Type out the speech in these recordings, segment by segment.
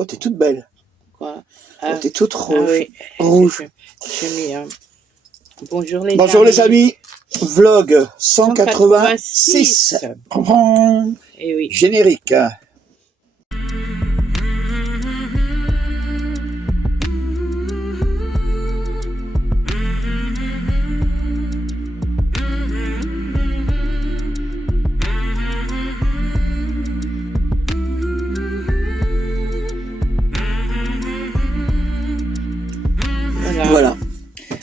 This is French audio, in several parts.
Oh, t'es toute belle. Quoi? Oh, t'es toute Ah oui, rouge. j'ai mis un... Bonjour les Bonjour amis. les amis. Vlog 186. Et oui. Générique. Voilà.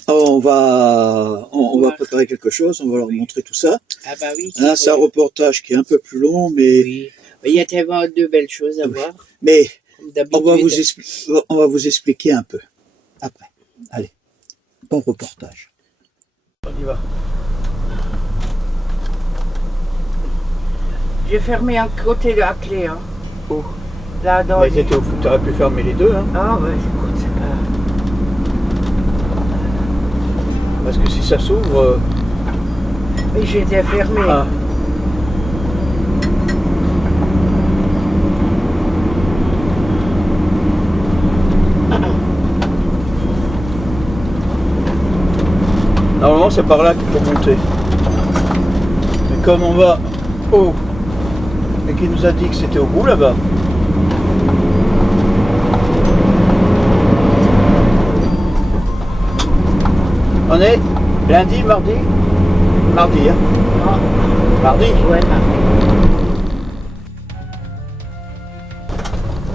On va préparer quelque chose, on va leur montrer tout ça. Ah bah oui. C'est un reportage qui est un peu plus long, mais... Oui. Il y a tellement de belles choses à voir. Mais on va vous expliquer un peu après. Allez, bon reportage. On y va. J'ai fermé un côté de la clé. Hein. Oh. Là, dans Mais t'aurais pu fermer les deux. Hein. Ah ouais, écoute, c'est pas... Parce que si ça s'ouvre... Oui, j'étais fermé. Ah. Normalement c'est par là qu'il faut monter. Mais comme on va haut et qu'il nous a dit que c'était au bout là-bas. On est lundi, mardi? Mardi, hein? Ah. Mardi? Ouais, mardi.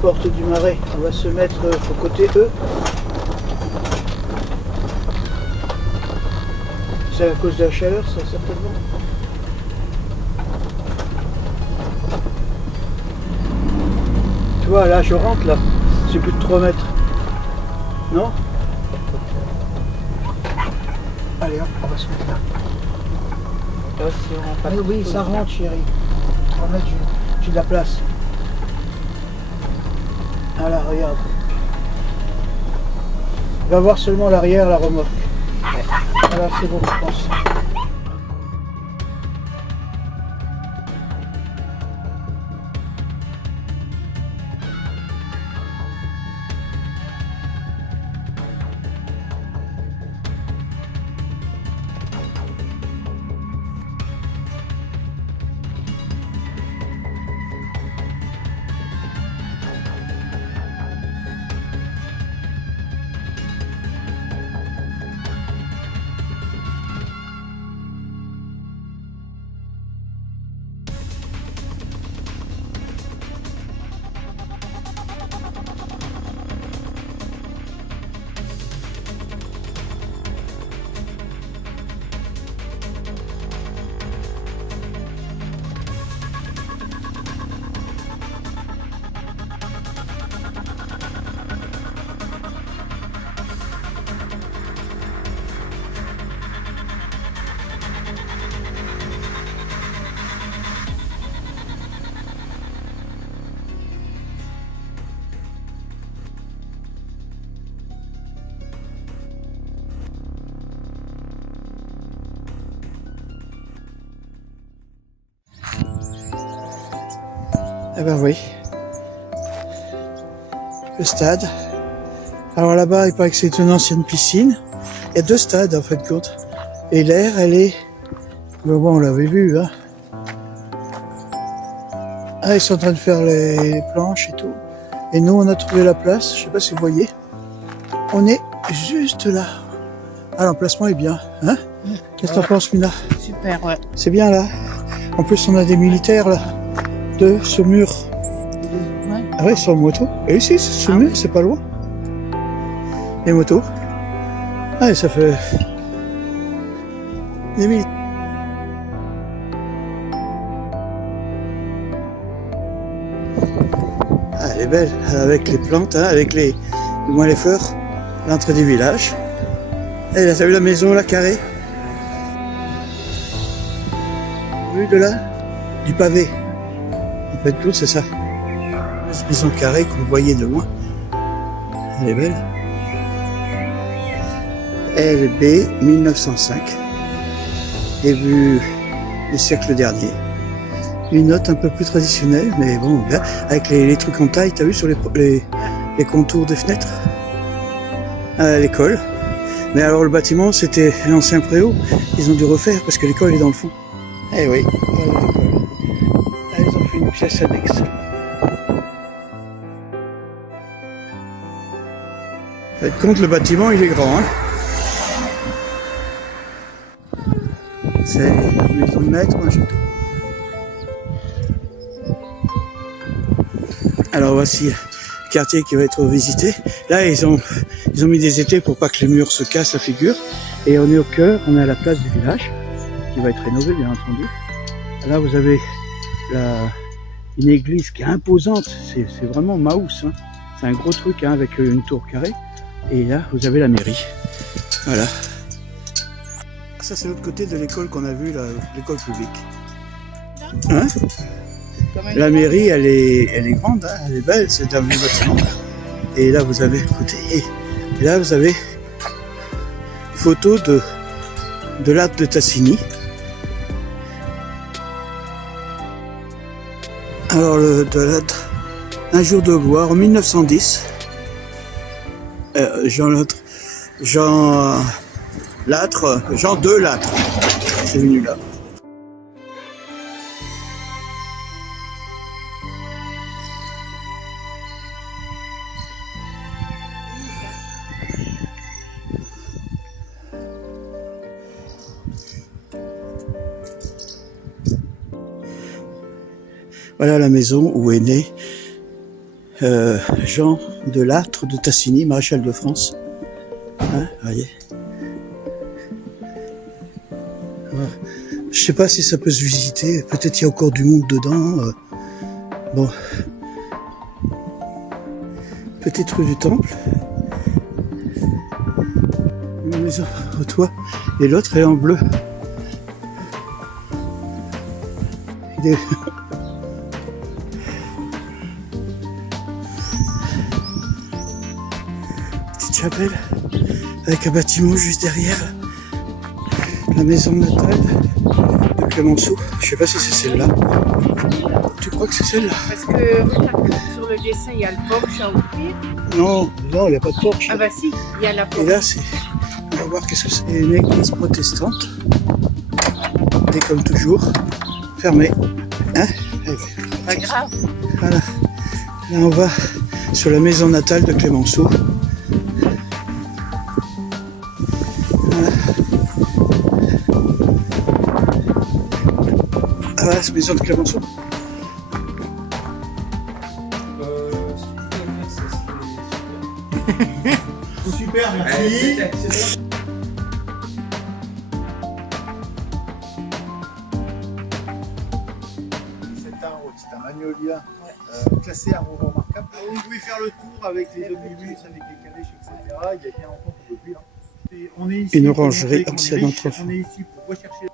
Porte du Marais, on va se mettre au côté E. C'est à cause de la chaleur, ça, certainement. Tu vois, là, je rentre, là. C'est plus de 3 mètres. Non? Allez, hop, on va se mettre là. Attention, pas Oui, ça rentre, chérie. 3 mètres, j'ai de la place. Voilà, regarde. On va voir seulement l'arrière, la remorque. Voilà, c'est bon, je pense. Eh ben oui, le stade. Alors là-bas, il paraît que c'est une ancienne piscine. Il y a 2 stades en fait de compte. Et l'air, elle est... Bon, on l'avait vu, hein. Ah, ils sont en train de faire les planches et tout. Et nous, on a trouvé la place. Je sais pas si vous voyez. On est juste là. Ah, l'emplacement est bien, hein. Qu'est-ce que t'en penses, Mina? Super, ouais. C'est bien là. En plus, on a des militaires là. De Saumur. Ouais. Ah ouais, ils sont en moto. Et ici, c'est Saumur, c'est pas loin. Les motos. Ah, et ça fait... des militaires. Ah, elle est belle, avec les plantes, hein, avec les... du moins les fleurs. L'entrée du village. Et là, t'as vu la maison, la carrée? Vue de là, du pavé. En fait, tout, c'est ça. Cette maison carrée que vous voyez de loin. Elle est belle. LB 1905. Début du siècle dernier. une note un peu plus traditionnelle, mais bon, bien, avec les trucs en taille, t'as vu sur les contours des fenêtres à l'école. Mais alors le bâtiment, c'était l'ancien préau, ils ont dû refaire parce que l'école est dans le fond. Eh oui, voilà l'école. Là, ils ont fait une pièce annexe. Faites compte, le bâtiment, il est grand, hein. C'est une maison de maître, un château. Alors voici le quartier qui va être visité. Là, ils ont mis des étais pour pas que les murs se cassent la figure. Et on est au cœur, on est à la place du village, qui va être rénové, bien entendu. Là, vous avez une église qui est imposante. C'est vraiment Maus, hein. C'est un gros truc, hein, avec une tour carrée. Et là, vous avez la mairie. Voilà. Ça, c'est l'autre côté de l'école qu'on a vue, l'école publique. Hein? La mairie, elle est grande, hein, elle est belle, c'est un vieux bâtiment. Et là, vous avez le côté. Et là, vous avez une photo de l'âtre de Tassigny. Alors, de l'âtre, un jour de gloire, en 1910. Jean de Lattre, c'est venu là. Voilà la maison où est né Jean de Lattre de Tassigny, maréchal de France. Hein, voyez. Voilà. Je sais pas si ça peut se visiter, peut-être il y a encore du monde dedans. Bon. Petite rue du Temple. Une maison au toit et l'autre est en bleu. Petite chapelle avec un bâtiment juste derrière la maison natale de Clémenceau. Je sais pas si c'est celle-là. Tu crois que c'est celle-là? Parce que sur le dessin, il y a le porche à ouvrir. Non, il n'y a pas de porche. Ah bah si, il y a la porche. Et là, on va voir qu'est-ce que c'est. Une église protestante. Et comme toujours, fermée. Hein? Pas grave. Voilà. Là, on va sur la maison natale de Clémenceau. Voilà. Ah voilà, cette maison de Clémenceau. Super, merci. C'est un magnolia classé arbre remarquable. Vous pouvez faire le tour avec les omnibus, avec les calèches, etc. Il y a bien longtemps qu'on ne peut plus. Et on est ici Une orangerie pour ancienne montrer qu'on est riche. autrefois. On est ici pour rechercher.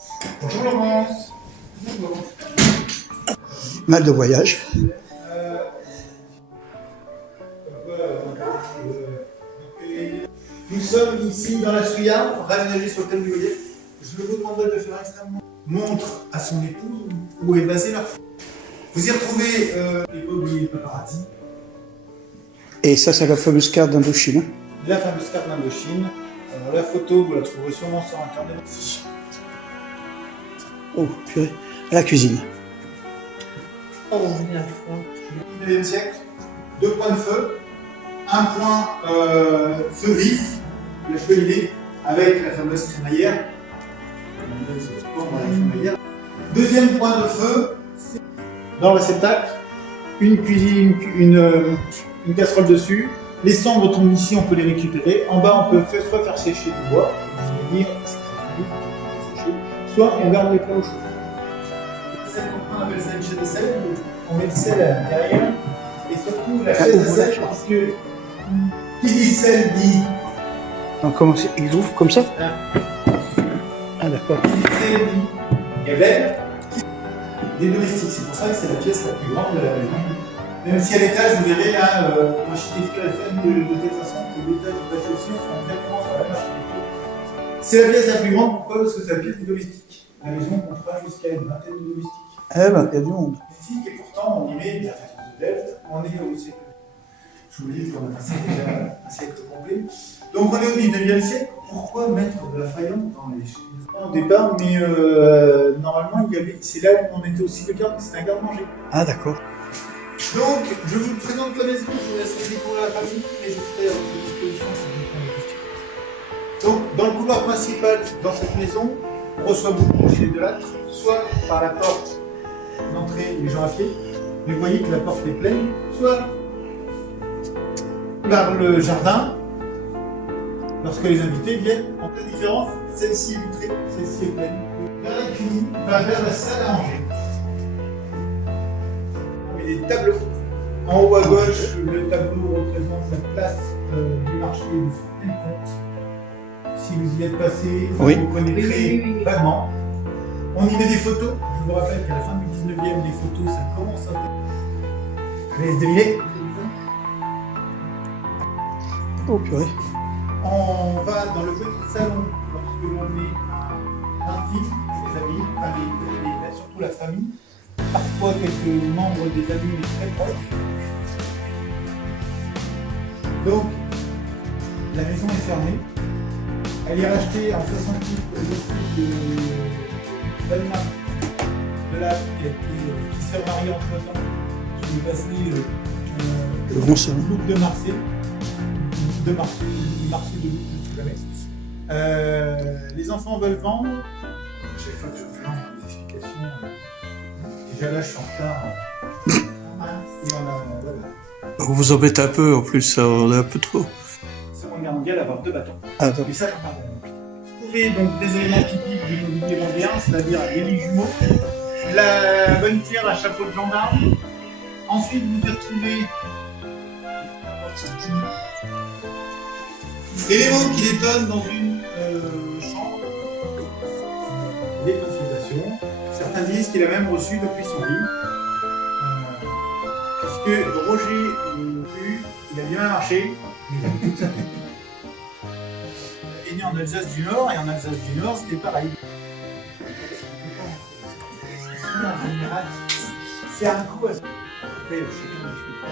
Bonjour Laurence. Mal de voyage. Nous sommes ici dans la Souillarde, réaménagée sur le thème du voyage. Je vous demanderai de faire extrêmement montre à son épouse où est basée leur famille. Vous y retrouvez les paparazzi, Et ça, c'est la fameuse carte d'Indochine. la fameuse carte d'Indochine. Alors, la photo, vous la trouverez sûrement sur internet. Oh, purée. À la cuisine. Oh, la foi. 19e siècle, 2 points de feu, un point feu vif, la cheminée, avec la fameuse crémaillère. Deuxième point de feu, c'est dans le réceptacle, une cuisine, une casserole dessus. Les cendres tombent ici, on peut les récupérer. En bas, on peut soit faire sécher du bois, soit on garde les plats au chaud. On appelle ça une chaise de sel, on met le sel derrière, et surtout la chaise de sel, parce que qui dit sel dit. Donc, comment ils ouvrent comme ça? Ah, d'accord. Qui dit sel dit gabelle, des domestiques. C'est pour ça que c'est la pièce la plus grande de la maison. Même si à l'étage, vous verrez là, l'architecture est faite de telle façon que l'étage et le rez-de-chaussée sont exactement sur la même architecture. C'est la pièce la plus grande, pourquoi? Parce que c'est la pièce des domestiques. La maison comprend jusqu'à une vingtaine de domestiques. Eh ben, il y a du monde. Et pourtant, on y met la façon de Delft, on est au siècle. Je vous dis qu'on a passé déjà un siècle complet. Donc on est au 19e siècle. Pourquoi mettre de la faïence dans les maisons au départ? Mais normalement, c'est là où on était aussi le garde, c'était un garde-manger. Ah, d'accord. Donc, je vous présente la maison, je vous laisse découvrir la famille, et je serai à votre disposition si vous avez des questions. Donc, dans le couloir principal, dans cette maison, on reçoit beaucoup chez de l'âtre, soit par la porte d'entrée, les gens à pied, mais vous voyez que la porte est pleine, soit par le jardin, lorsque les invités viennent. En la différence, celle-ci est vitrée, celle-ci est pleine. Vers la cuisine, vers la salle à manger. Des tableaux. En haut à gauche, le tableau représente la place du marché de Fontenay-le-Comte. Si vous y êtes passé, Oui. vous connaîtrez Oui. vaguement. On y met des photos. Je vous rappelle qu'à la fin du 19e, les photos, ça commence à... Je laisse deviner. Oh, purée. On va dans le petit salon lorsque l'on est intime, les amis, enfin surtout la famille. Parfois quelques membres des amis mais très proches. Donc, la maison est fermée. Elle est rachetée en 68 au de Danemark, de là qui s'est marié entre temps. Je vais passer Le grand salon. Loup de Marseille. De Marseille de Loup, je ne sais jamais. Les enfants veulent vendre. Chaque fois que je fais des explications. Déjà là, je suis en retard. Et on a, voilà. Vous vous embêtez un peu, en plus, on a un peu trop. Seconde Guerre mondiale, avoir 2 bâtons. Ah, d'accord. Mais ça, j'en parle. Vous trouvez donc des éléments typiques du mobilier vendéen, c'est-à-dire un lit jumeau, la bonne pierre à chapeau de gendarme. Ensuite, vous y retrouvez l'élément qui détonne dans une chambre des consultations. Certains disent qu'il a même reçu depuis son lit. Puisque Roger il a bien marché, mais il a mis toute sa tête. Il est né en Alsace du Nord, et en Alsace du Nord, c'était pareil. En général, c'est un coup à ça. Après, je sais pas,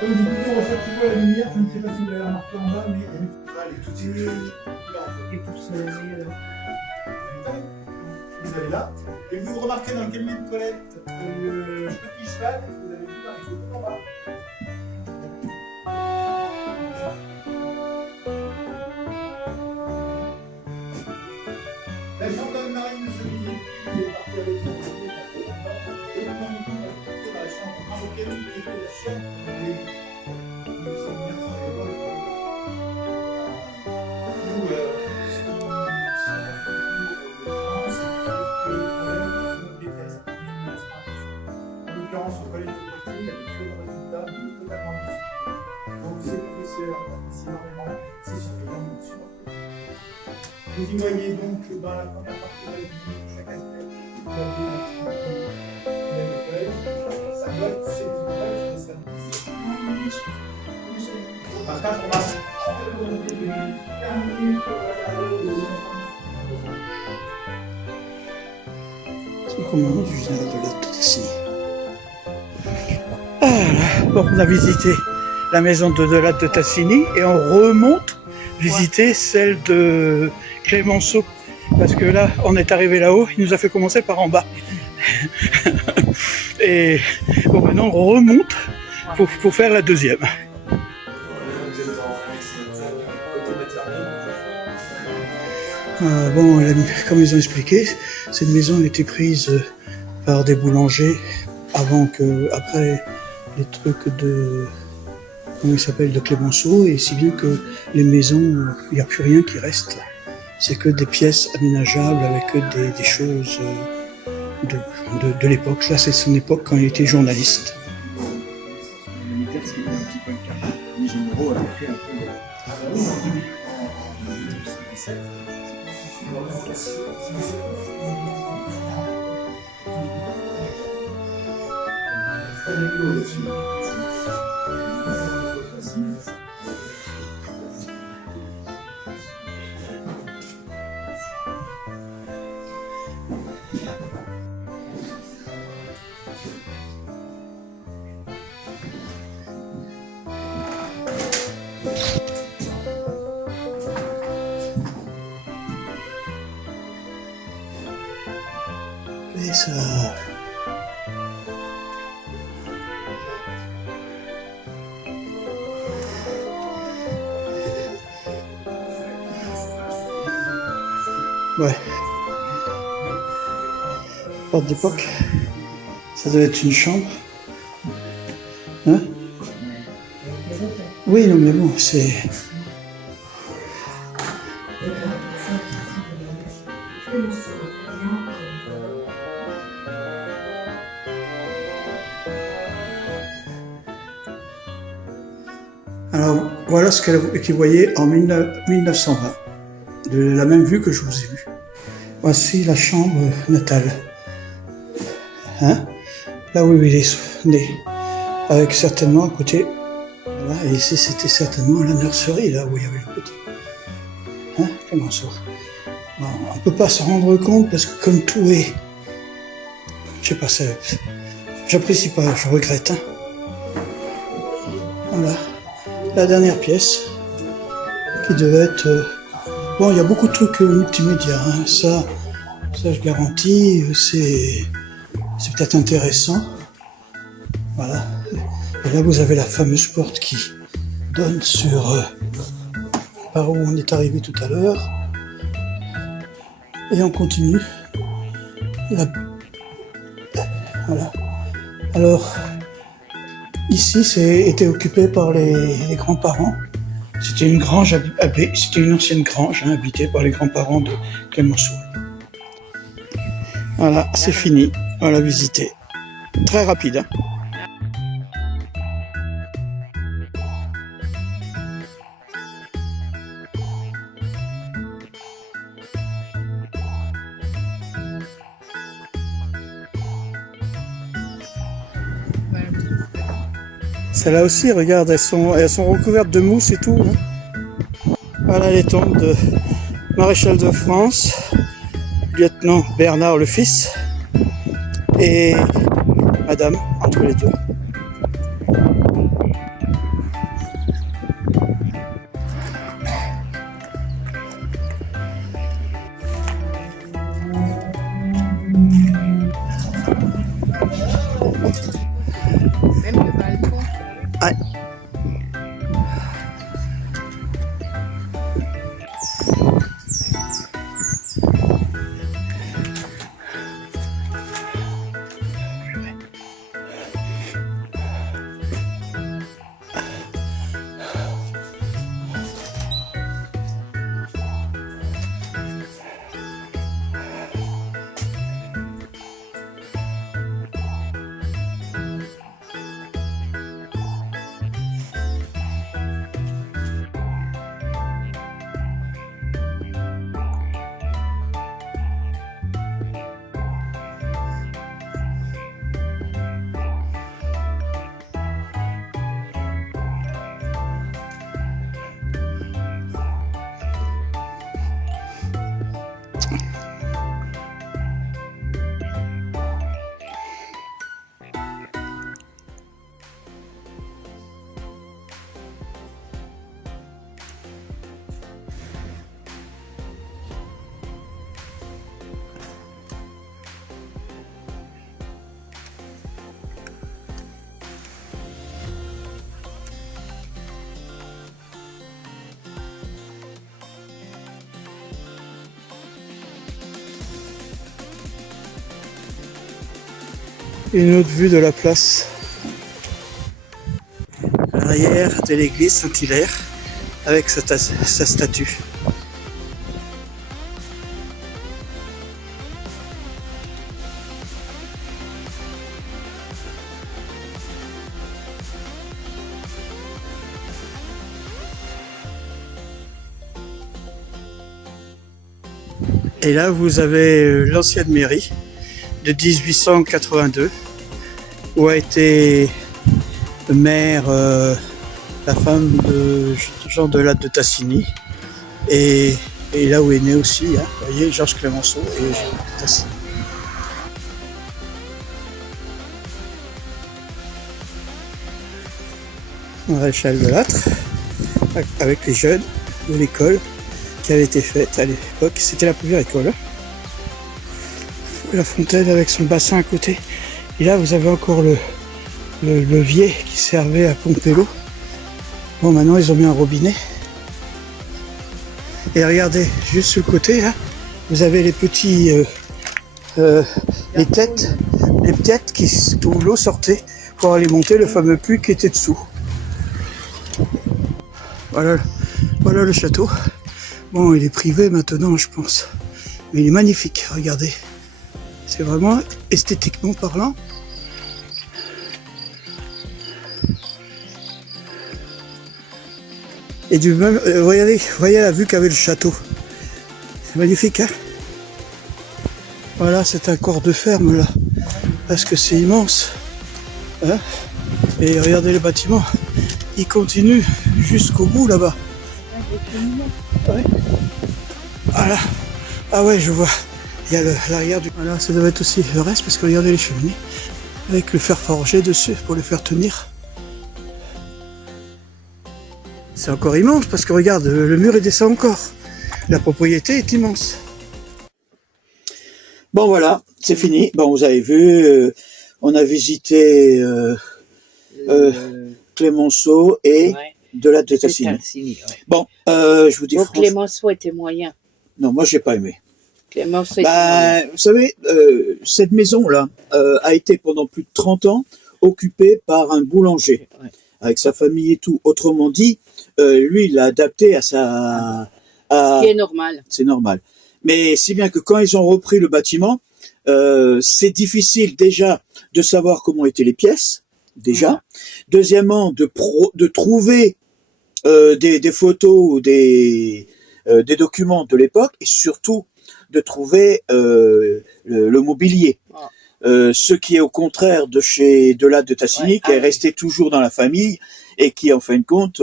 comme je vous dis, on recherche toujours la lumière, je ne sais pas si vous l'avez remarqué en bas, mais elle est toute Et pour se lever, vous avez là. Et vous remarquez dans le cabinet de toilette le petit cheval, vous avez vu dans les photos en bas. La gendarmerie nous a dit qu'il est parti avec son bébé, et quand il est dans la chambre dans laquelle il était la chienne, au collège de Poitiers, il y a des très bons résultats, mais il est totalement déçu. Donc ces professeurs apprécient énormément, c'est surveillant bien sûr. Vous y voyez donc dans la première partie de la vidéo, chaque aspect, vous avez le collège, sa note, ses résultats, et sa note. Parce qu'information, C'est le commandant du général de la Tassini. Bon, on a visité la maison de Delatte de Tassini et on remonte visiter celle de Clémenceau. Parce que là, on est arrivé là-haut, il nous a fait commencer par en bas. Et bon, maintenant on remonte pour faire la deuxième. Bon, comme ils ont expliqué, cette maison a été prise par des boulangers après les trucs de, comment il s'appelle, de Clémenceau, et si bien que les maisons, il n'y a plus rien qui reste. C'est que des pièces aménageables avec des choses de l'époque. Là, c'est son époque quand il était journaliste. c'est ça. Ouais. Porte d'époque. Ça doit être une chambre. Hein? Oui, non, mais bon, c'est... Alors, voilà ce qu'ils voyaient en 1920, de la même vue que je vous ai vue. Voici la chambre natale. Hein? Là où il est né. Avec certainement à côté, voilà, et ici c'était certainement la nurserie, là où il y avait le petit. Hein, Clémenceau. Bon, on ne peut pas se rendre compte parce que comme tout est... Je sais pas, j'apprécie pas, je regrette. Hein. Voilà. La dernière pièce, qui devait être... Bon, il y a beaucoup de trucs multimédia, hein. Ça je garantis, c'est peut-être intéressant. Voilà. Et là, vous avez la fameuse porte qui donne sur par où on est arrivé tout à l'heure. Et on continue. Voilà. Alors, ici, était occupé par les grands-parents. C'était une grange, c'était une ancienne grange, hein, habitée par les grands-parents de Clémenceau. Voilà, c'est fini. Voilà, visiter. Très rapide, hein. Celles-là aussi, regarde, elles sont recouvertes de mousse et tout. Hein. Voilà les tombes de maréchal de France, lieutenant Bernard le fils et madame, entre les deux. Même le balcon. Ouais. Une autre vue de la place. À l'arrière de l'église Saint-Hilaire avec sa statue. Et là vous avez l'ancienne mairie de 1882 où a été maire la femme de Jean de Lattre de Tassigny et là où est né aussi, hein, vous voyez, Georges Clémenceau et Jean de Tassigny. Maréchal de Lattre avec les jeunes de l'école qui avait été faite à l'époque, c'était la première école. la fontaine avec son bassin à côté. Et là, vous avez encore le levier qui servait à pomper l'eau. Bon, maintenant, ils ont mis un robinet. Et regardez, juste sur le côté, là, vous avez les petits... les têtes d'où l'eau sortait pour alimenter le fameux puits qui était dessous. Voilà le château. Bon, il est privé maintenant, je pense. Mais il est magnifique, regardez. C'est vraiment esthétiquement parlant. Et du même, voyez la vue qu'avait le château. C'est magnifique, hein? Voilà, c'est un corps de ferme là, parce que c'est immense. Hein? Et regardez les bâtiments, ils continuent jusqu'au bout là-bas. Ouais. Voilà. Ah ouais, je vois. Il y a l'arrière du... Voilà, ça doit être aussi le reste, parce que regardez les cheminées, avec le fer forgé dessus pour les faire tenir. C'est encore immense, parce que regarde, le mur il descend encore. La propriété est immense. Bon voilà, c'est fini. Bon, vous avez vu, on a visité Clémenceau et de la de Tassigny. Ouais. Bon, je vous dis Bon, franchement... Clémenceau était moyen. Non, moi j'ai pas aimé. Clémenceau était moyen. Vous savez, cette maison-là a été pendant plus de 30 ans occupée par un boulanger, avec sa famille et tout. Autrement dit, lui, il l'a adapté à sa... Ce qui est normal. C'est normal. Mais si bien que quand ils ont repris le bâtiment, c'est difficile déjà de savoir comment étaient les pièces, déjà. Deuxièmement, de trouver des photos ou des documents de l'époque, et surtout de trouver le mobilier. Ce qui est au contraire de la de Tassigny, qui est resté toujours dans la famille, et qui, en fin de compte,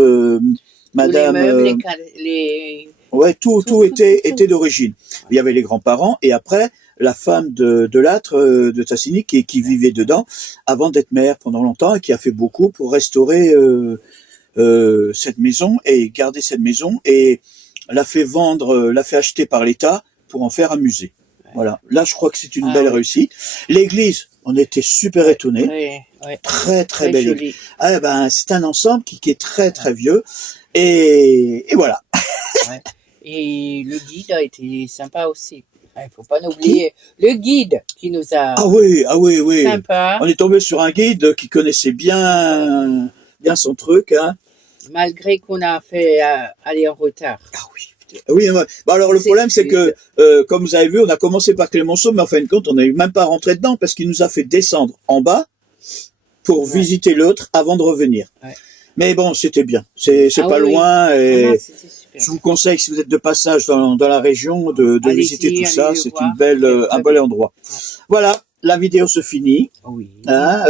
madame... Les meubles, les... Ouais, tout était d'origine. Il y avait les grands-parents, et après, la femme de Lattre, de Tassigny, qui vivait dedans, avant d'être mère pendant longtemps, et qui a fait beaucoup pour restaurer cette maison, et garder cette maison, et l'a fait acheter par l'État pour en faire un musée. Voilà. Là, je crois que c'est une belle réussite. L'église, on était super étonnés. Très, très belle église. Ah, ben, c'est un ensemble qui est très, très vieux. Et voilà. Et le guide a été sympa aussi. Il faut pas l'oublier. Le guide qui nous a... Ah oui. Sympa. On est tombé sur un guide qui connaissait bien son truc, hein. Malgré qu'on a fait aller en retard. Ah oui. Oui, bah alors le problème c'est que, comme vous avez vu, on a commencé par Clémenceau, mais en fin de compte, on n'est même pas rentré dedans parce qu'il nous a fait descendre en bas pour visiter l'autre avant de revenir. Mais bon, c'était bien. C'est pas loin et je vous conseille, si vous êtes de passage dans la région, de visiter tout ça. C'est un bel endroit. Voilà, la vidéo se finit. Hein,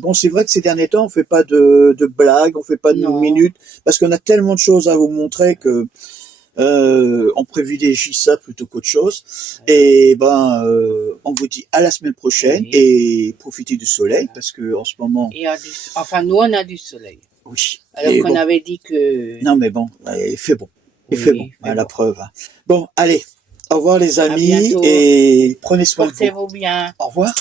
bon, c'est vrai que ces derniers temps, on fait pas de blagues, on fait pas de minutes, parce qu'on a tellement de choses à vous montrer que on privilégie ça plutôt qu'autre chose. Et on vous dit à la semaine prochaine et profitez du soleil parce que en ce moment. Enfin, nous on a du soleil. Oui. Alors qu'on avait dit que. Non mais bon, il fait bon. Il fait bon, la preuve. Bon, allez, au revoir les amis et prenez soin de vous. Portez-vous bien. Au revoir.